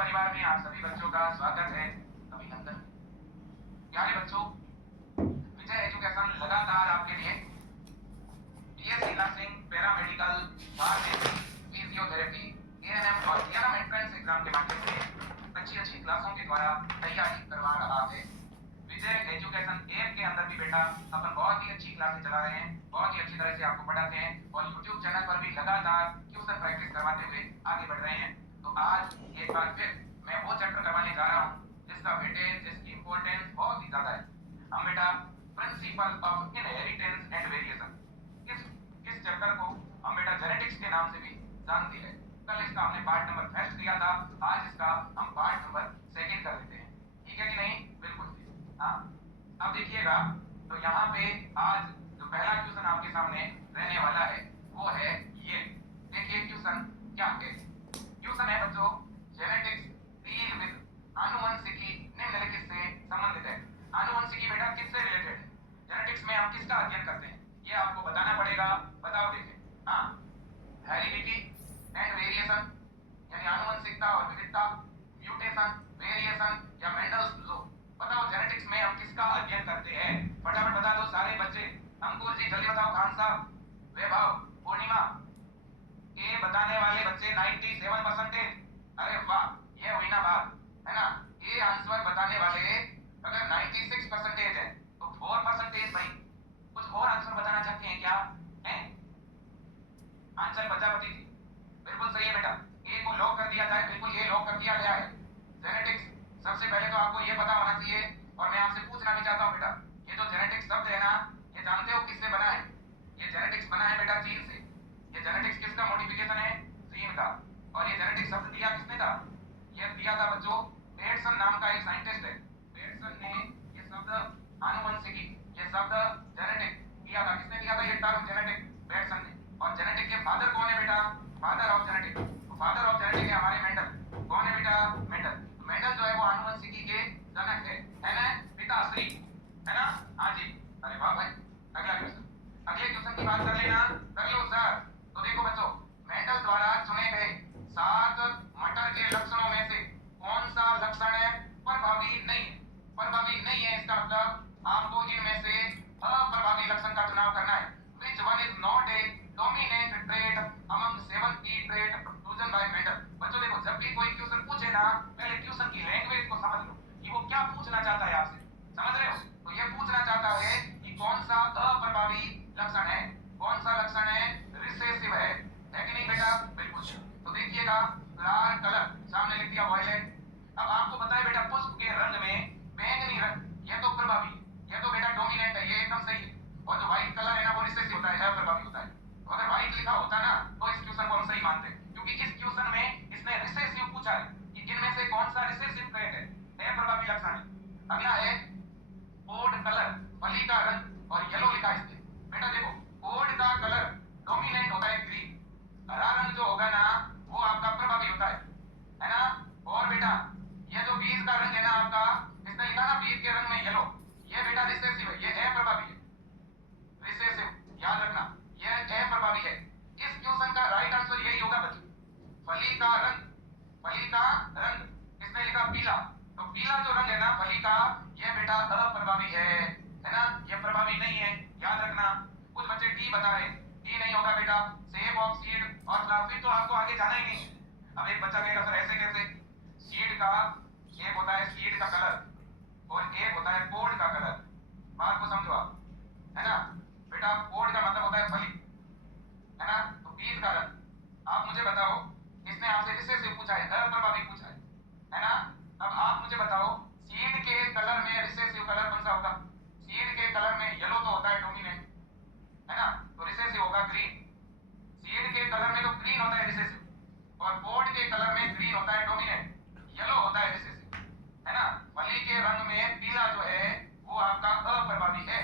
परिवार में आप सभी बच्चों का स्वागत है। अभिनंदन। प्यारे बच्चों, विजय एजुकेशन लगातार आपके लिए BSc nursing, paramedical, pharmacy, physiotherapy, ANM और एएनएम एंट्रेंस एग्जाम के माध्यम से अच्छी क्लासों के द्वारा तैयारी करवा रहा है। विजय एजुकेशन ऐप के अंदर भी बेटा अपन बहुत ही अच्छी क्लासें चला रहे हैं, बहुत ही अच्छी तरह से आपको पढ़ाते हैं और यूट्यूब चैनल पर भी लगातार ट्यूशन प्रैक्टिस करवाते हुए आगे बढ़ रहे हैं। तो आज एक बार फिर मैं वो चैप्टर करवाने जा रहा हूँ जिसका वेटेज, जिसकी इंपॉर्टेंस बहुत ही ज्यादा है। हम बेटा principle of inheritance and variation, इस चैप्टर को हम बेटा जेनेटिक्स के नाम से भी जानते हैं। कल इसका हमने पार्ट नंबर फर्स्ट किया था, आज इसका हम पार्ट नंबर सेकंड कर लेते हैं। ठीक है कि नहीं? बिल्कुल। हाँ, अब देखिएगा, तो यहाँ पे आज जो पहला क्वेश्चन आपके सामने रहने वाला है वो है ये। देखिए क्वेश्चन क्या है। क्वेश्चन है बच्चों, जेनेटिक्स डील विद आनुवंशिकी निम्नलिखित से संबंधित है। आनुवंशिकी बेटा किससे रिलेटेड है? जेनेटिक्स में हम किसका अध्ययन करते हैं ये आपको बताना पड़ेगा। बताओ देखें। हाँ, हेरिडिटी एंड वेरिएशन यानी आनुवंशिकता और विविधता, म्यूटेशन, वेरिएशन या मेंडल्स लॉ। बताओ जेनेटिक्स में हम किसका अध्ययन करते हैं? फटाफट बता दो सारे बच्चे। अंकुर जी जल्दी बताओ, खान साहब, वैभव, पूर्णिमा, ये बताने वाले बच्चे 97%। अरे वाह, ये हुई ना बात, है ना? ये आंसर बताने वाले अगर 96% है तो 4% भाई कुछ और आंसर बताना चाहते हैं क्या? हैं? आंसर प्रजापति जी बिल्कुल सही है बेटा। ए को लॉक कर दिया जाए, बिल्कुल ये लॉक कर दिया गया है। जेनेटिक्स सबसे पहले तो आपको ये पता होना चाहिए और मैं आपसे पूछना भी चाहता हूँ बेटा, ये जो जेनेटिक्स शब्द है ना, ये जानते हो किससे बना है? ये जेनेटिक्स बना है बेटा जीन से। ये जेनेटिक्स किसका मॉडिफिकेशन है? जीन का। और ये जेनेटिक्स शब्द दिया किसने था? ये दिया था बच्चों पेटसन नाम का एक साइंटिस्ट है। पेटसन ने ये शब्द आनुवंशिकी, ये शब्द जेनेटिक दिया था। किसने दिया था ये टर्म जेनेटिक? पेटसन ने। और जेनेटिक के फादर कौन है बेटा? फादर ऑफ जेनेटिक, तो फादर ऑफ जेनेटिक है हमारे मेंडल। कौन है बेटा? मेंडल। तो मेंडल जो है वो आनुवंशिकी के जनक है ना? पिताश्री, है ना? हाँ जी। अरे वाह भाई, अगला क्वेश्चन, अगले क्वेश्चन की बात कर लेना, कर लो सर। तो देखो बच्चों, मेंडल द्वारा चुने गए 7 मटर के लक्षणों में से कौन सा लक्षण है प्रभावी नहीं है? प्रभावी नहीं है इसका मतलब आपको इनमें से अप्रभावी लक्षण का चुनाव करना है। Which one is not a dominant trait among 7 key trait chosen by Mendel? बच्चों देखो, जब भी कोई क्वेश्चन पूछे ना, पहले क्वेश्चन की लैंग्वेज को समझ लो कि वो क्या पूछना चाहता है आपसे। समझ रहे हो? तो ये पूछना चाहता है कि कौन सा अप्रभावी लक्षण है, कौन सा लक्षण है रिसेसिव है कि नहीं बेटा? बिल्कुल। तो देखिएगा, फ्लावर कलर सामने लिख दिया वॉयलेट। अब आपको बताए बेटा पुष्प के रंग में बैंगनी रंग, ये तो प्रभावी है, ये तो बेटा डोमिनेंट है, ये एकदम सही है। और जो व्हाइट कलर है ना वो रिसेसिव होता है, अप्रभावी होता है। तो अगर व्हाइट लिखा होता ना तो इस क्वेश्चन को हम सही मानते, क्योंकि इस क्वेश्चन में इसने रिसेसिव पूछा है कि इनमें से कौन सा रिसेसिव ट्रेट है, अप्रभावी लक्षण है। अगला है कोड कलर, फली का रंग, और येलो लिखा है इसमें। बेटा देखो, कोड का कलर डोमिनेंट होता है ग्रीन, हरा रंग जो होगा ना वो आपका प्रभावी होता है ना? और बेटा ये जो बीज का रंग है ना आपका, इसने लिखा ना बीज के रंग में येलो, ये बेटा रिसेसिव है, ये अप्रभावी है। रिसेसिव याद रखना, ये अप्रभावी है। इस क्वेश्चन का राइट आंसर यही होगा बच्चों, फली का रंग। फली का रंग इसने लिखा पीला, तो पीला जो रंग है ना फली का, ये बेटा अप्रभावी है ना? ये प्रभावी नहीं है, याद रखना। कुछ बच्चे डी बता रहे, डी नहीं होगा बेटा। शेप ऑफ सीड और फ्लावर, फिर तो आपको आगे जाना ही नहीं है। अब एक बच्चा कहेगा सर ऐसे कैसे? सीड का एक होता है सीड का कलर और एक होता है पोड का कलर। बात को समझो आप, है ना बेटा? पोड का मतलब होता है फली, है ना? तो बीज का रंग। आप मुझे बताओ, इसने आपसे रिसेसिव पूछा है, अप्रभावी पूछा है ना? अब आप मुझे बताओ सीड के कलर में रिसेसिव कलर कौन सा होगा? सीड के कलर में येलो तो होता है डोमिनेंट, है ना? तो रिसेसिव होगा ग्रीन। सीड के कलर में तो ग्रीन होता है रिसेसिव, और पोड के कलर में ग्रीन होता है डोमिनेंट, येलो होता है रिसेसिव, है ना? फली के रंग में पीला जो है वो आपका अप्रभावी है।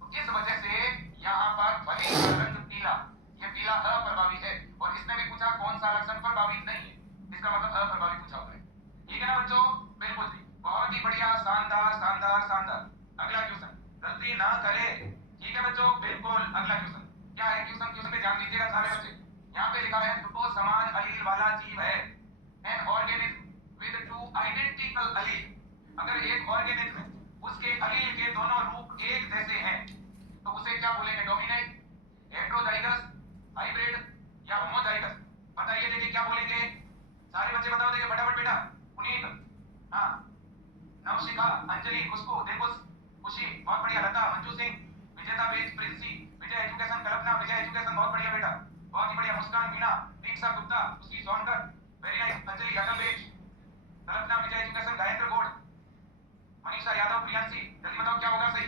तो इस वजह से यहाँ पर फली का रंग पीला, ये पीला अप्रभावी है। और इसने भी पूछा कौन सा लक्षण प्रभावी नहीं है, इसका मतलब अप्रभावी पूछा हुआ है। ठीक है ना बच्चों? बिल्कुल जी, बहुत ही बढ़िया, शानदार शानदार शानदार। अगला क्वेश्चन, गलती ना करे। ठीक है बच्चों, बिल्कुल। अगला क्वेश्चन क्या है? क्वेश्चन पे ध्यान दीजिएगा सारे बच्चे। यहाँ पे लिखा है दुपो समान अलील वाला जीव है an organism with two identical allele, अगर एक ऑर्गेनिज्म उसके अलील के दोनों रूप एक जैसे हैं तो उसे क्या बोलेंगे? डोमिनेंट, हेटेरोजाइगस, हाइब्रिड या होमोजाइगस? बताइए देखिए क्या बोलेंगे? सारे बच्चे बताओ देखिए फटाफट बेटा। पुनीत, हाँ, नवशिखा, अंजलि, खुशबू, दिलखुश, खुशी, बहुत बढ़िया, लता, मंजू सिंह, विजेता बेच, प्रिंसी, विजय एजुकेशन, कल्पना, विजय एजुकेशन, बहुत बढ़िया बेटा, बहुत ही बढ़िया, मुस्कान, मीना, दीक्षा गुप्ता, खुशी सोनकर, वेरी नाइस, अंजलि यादव बेच, कल्पना, विजय एजुकेशन, गायत्री गौड़, मनीषा यादव, प्रियांशी, जल्दी बताओ क्या होगा सही?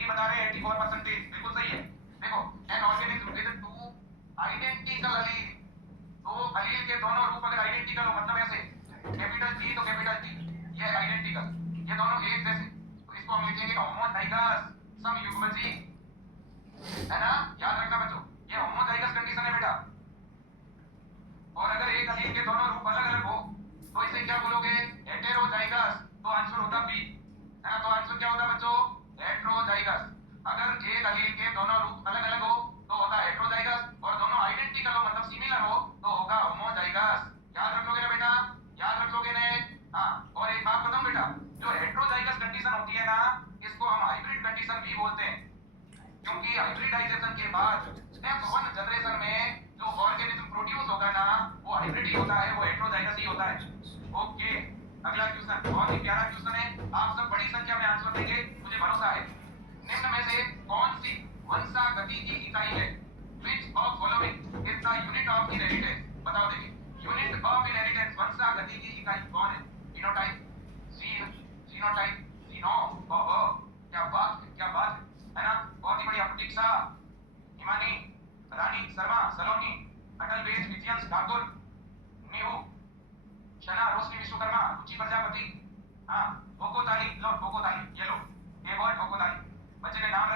ये बता रहे हैं 84%, बिल्कुल सही है। देखो, an organism with two identical allele, तो अलील के दोनों रूप अगर आइडेंटिकल हो मतलब ऐसे कैपिटल टी तो कैपिटल टी, ये आइडेंटिकल, ये दोनों एक जैसे, तो इसको हम लिखेंगे होमोजाइगस समयुग्मजी, है ना? याद रखना बच्चों, ये होमोजाइगस कंडीशन है बेटा। और अगर एक अलील के दोनों रूप अलग अलग हो तो इसे क्या बोलोगे? हेटेरोजाइगस, तो आंसर होता बी, है ना? तो आंसर क्या होता बच्चों? हेटेरोजाइगस। अगर एक अलील के दोनों रूप अलग अलग हो तो होता है हेटेरोजाइगस, और दोनों आइडेंटिकल हो मतलब सिमिलर हो तो होगा होमोजाइगस। याद रख लोगे ना बेटा? याद रख लोगे ने? हाँ, और एक बात बताऊं बेटा, जो हेटेरोजाइगस कंडीशन होती है ना, इसको हम हाइब्रिड कंडीशन भी बोलते हैं, क्योंकि हाइब्रिडाइजेशन के बाद स्टेप 1 जनरेशन में जो ऑर्गेनिज्म प्रोड्यूस होगा ना वो हाइब्रिड ही होता है, वो हेटेरोजाइगस ही होता है। ओके, अगला क्वेश्चन बहुत ही प्यारा क्वेश्चन है, आप सब बड़ी संख्या में आंसर देंगे मुझे भरोसा है। निम्न में से कौन सी वंशागतिकी इकाई है? Which of following is the unit of inheritance? बताओ देखिए, यूनिट ऑफ इनहेरिटेंस वंशागतिकी इकाई कौन है? फिनोटाइप, जीन, जीनोटाइप, जीनोम, ओहो क्या बात है, क्या बात है ना? बहुत ही बढ़िया, प्रतीक्षा, हिमानी, रानी शर्मा, सलोनी, अटल बेज, विजयंस ठाकुर, नीहू, शना, रोशनी विश्वकर्मा, रुचि प्रजापति, हाँ, ओकोताली, लो ओकोताली, ये लो, ये वर्ड ओकोताली, बच्चे ने नाम